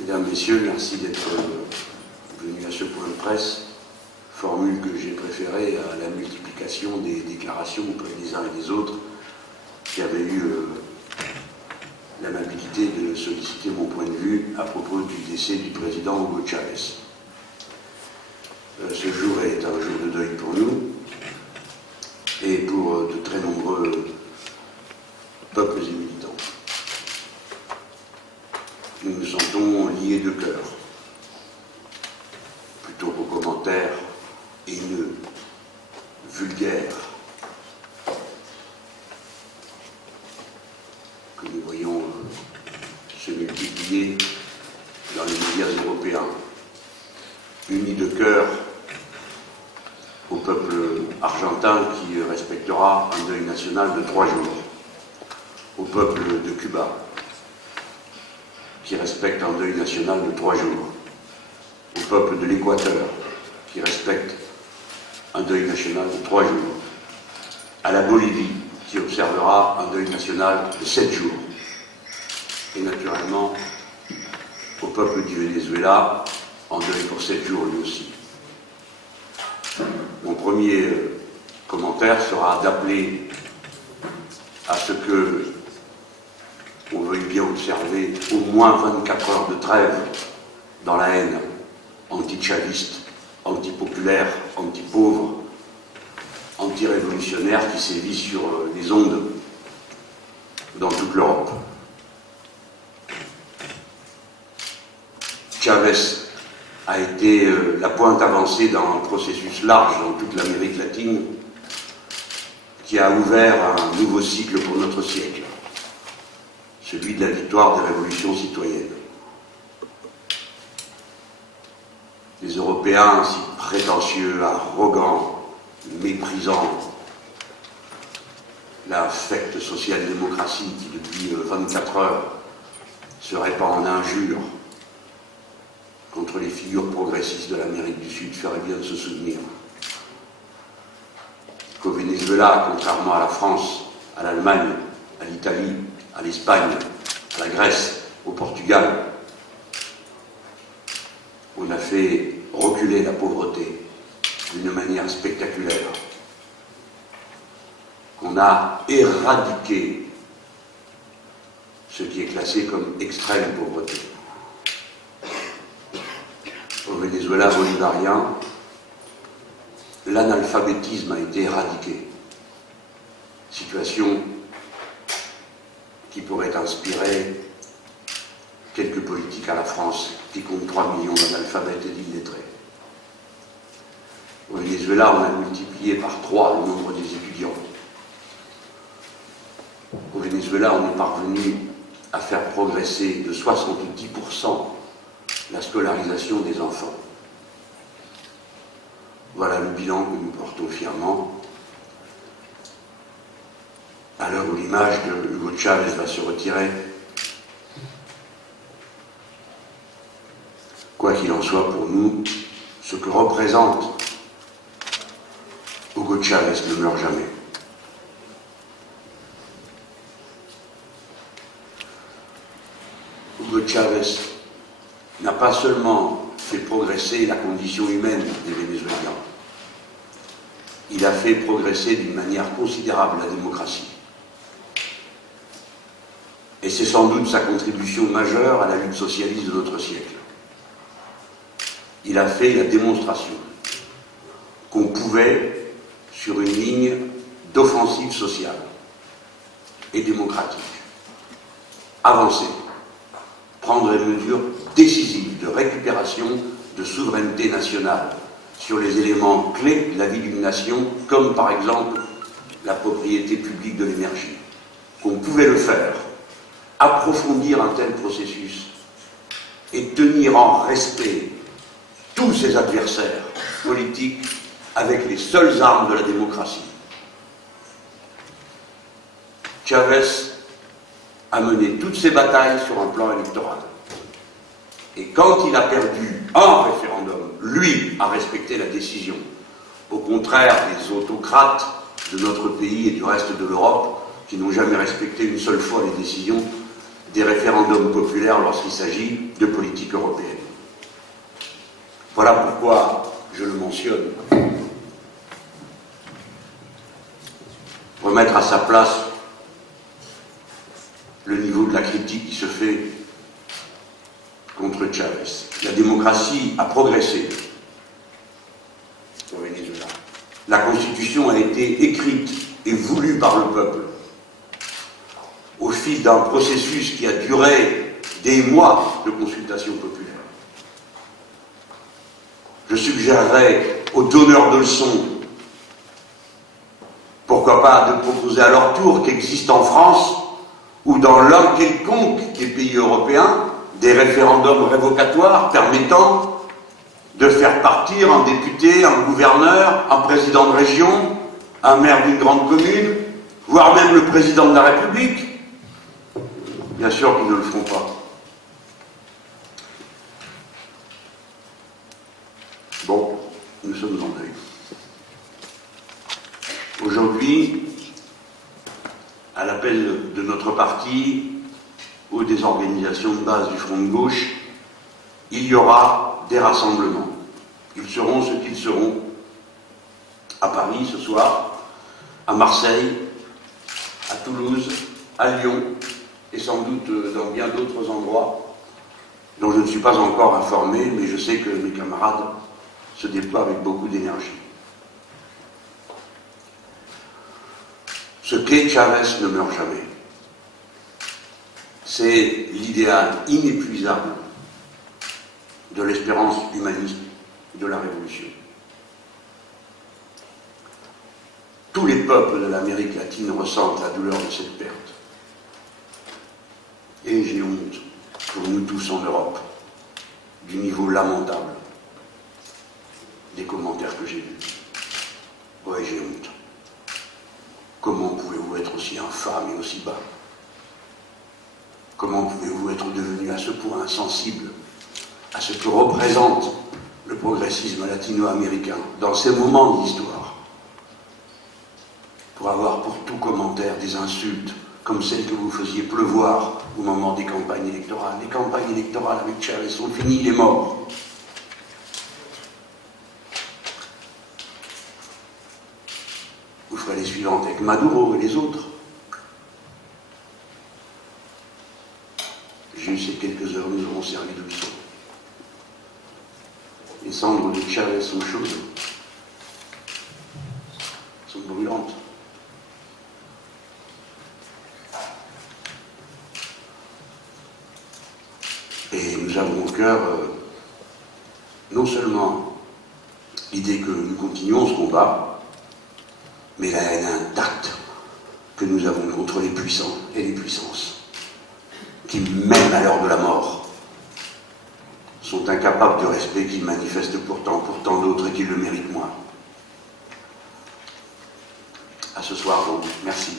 Mesdames, Messieurs, merci d'être venus à ce point de presse, formule que j'ai préférée à la multiplication des déclarations auprès des uns et des autres qui avaient eu l'amabilité de solliciter mon point de vue à propos du décès du président Hugo Chavez. Ce jour est un jour de deuil pour nous et pour de très nombreux peuples et militants. Nous nous sentons liés de cœur, plutôt qu'aux commentaires haineux, vulgaires, que nous voyons se multiplier dans les médias européens. Unis de cœur au peuple argentin qui respectera un deuil national de 3 jours, au peuple de Cuba qui respecte un deuil national de 3 jours, au peuple de l'Équateur qui respecte un deuil national de 3 jours, à la Bolivie qui observera un deuil national de 7 jours, et naturellement au peuple du Venezuela en deuil pour 7 jours lui aussi. Mon premier commentaire sera d'appeler à ce que on veuille bien observer au moins 24 heures de trêve dans la haine anti-chaviste, anti-populaire, anti-pauvre, anti-révolutionnaire qui sévit sur les ondes dans toute l'Europe. Chavez a été la pointe avancée dans un processus large dans toute l'Amérique latine qui a ouvert un nouveau cycle pour notre siècle, celui de la victoire des révolutions citoyennes. Les Européens, si prétentieux, arrogants, méprisant la fecte social-démocratie qui, depuis 24 heures, se répand en injures contre les figures progressistes de l'Amérique du Sud, ferait bien de se souvenir qu'au Venezuela, contrairement à la France, à l'Allemagne, à l'Italie, à l'Espagne, à la Grèce, au Portugal, on a fait reculer la pauvreté d'une manière spectaculaire. On a éradiqué ce qui est classé comme extrême pauvreté. Au Venezuela bolivarien, l'analphabétisme a été éradiqué. Situation qui pourrait inspirer quelques politiques à la France qui compte 3 millions d'analphabètes et d'illettrés. Au Venezuela, on a multiplié par 3 le nombre des étudiants. Au Venezuela, on est parvenu à faire progresser de 70% la scolarisation des enfants. Voilà le bilan que nous portons fièrement à l'heure où l'image de Hugo Chavez va se retirer. Quoi qu'il en soit pour nous, ce que représente Hugo Chavez ne meurt jamais. Hugo Chavez n'a pas seulement fait progresser la condition humaine des Vénézuéliens, il a fait progresser d'une manière considérable la démocratie. Et c'est sans doute sa contribution majeure à la lutte socialiste de notre siècle. Il a fait la démonstration qu'on pouvait, sur une ligne d'offensive sociale et démocratique, avancer, prendre des mesures décisives de récupération de souveraineté nationale sur les éléments clés de la vie d'une nation, comme par exemple la propriété publique de l'énergie. Qu'on pouvait le faire, approfondir un tel processus et tenir en respect tous ses adversaires politiques avec les seules armes de la démocratie. Chavez a mené toutes ses batailles sur un plan électoral. Et quand il a perdu un référendum, lui a respecté la décision. Au contraire des autocrates de notre pays et du reste de l'Europe qui n'ont jamais respecté une seule fois les décisions des référendums populaires lorsqu'il s'agit de politique européenne. Voilà pourquoi je le mentionne. Remettre à sa place le niveau de la critique qui se fait contre Chavez. La démocratie a progressé au Venezuela. La Constitution a été écrite et voulue par le peuple au fil d'un processus qui a duré des mois de consultation populaire. Je suggérerais aux donneurs de leçons, pourquoi pas de proposer à leur tour qu'existe en France ou dans l'un quelconque des pays européens des référendums révocatoires permettant de faire partir un député, un gouverneur, un président de région, un maire d'une grande commune, voire même le président de la République. Bien sûr qu'ils ne le feront pas. Bon, nous sommes en deuil. Aujourd'hui, à l'appel de notre parti ou des organisations de base du Front de gauche, il y aura des rassemblements. Ils seront ce qu'ils seront à Paris ce soir, à Marseille, à Toulouse, à Lyon et sans doute dans bien d'autres endroits dont je ne suis pas encore informé, mais je sais que mes camarades se déploient avec beaucoup d'énergie. Ce qu'est Chavez ne meurt jamais. C'est l'idéal inépuisable de l'espérance humaniste de la Révolution. Tous les peuples de l'Amérique latine ressentent la douleur de cette perte. Et j'ai honte, pour nous tous en Europe, du niveau lamentable des commentaires que j'ai vus. Ouais, j'ai honte. Comment pouvez-vous être aussi infâme et aussi bas? Comment pouvez-vous être devenu à ce point insensible à ce que représente le progressisme latino-américain dans ces moments de l'histoire, pour avoir pour tout commentaire des insultes comme celles que vous faisiez pleuvoir au moment des campagnes électorales. Les campagnes électorales avec Chavez sont finies, il est mort. Vous ferez les suivantes avec Maduro et les autres. Juste ces quelques heures nous auront servi de leçon. Les cendres de Chavez sont chaudes, sont brûlantes. Et nous avons au cœur non seulement l'idée que nous continuons ce combat, mais la haine intacte que nous avons contre les puissants et les puissances, qui, même à l'heure de la mort, sont incapables de respect qu'ils manifestent pourtant pour tant d'autres et qui le méritent moins. À ce soir donc, merci.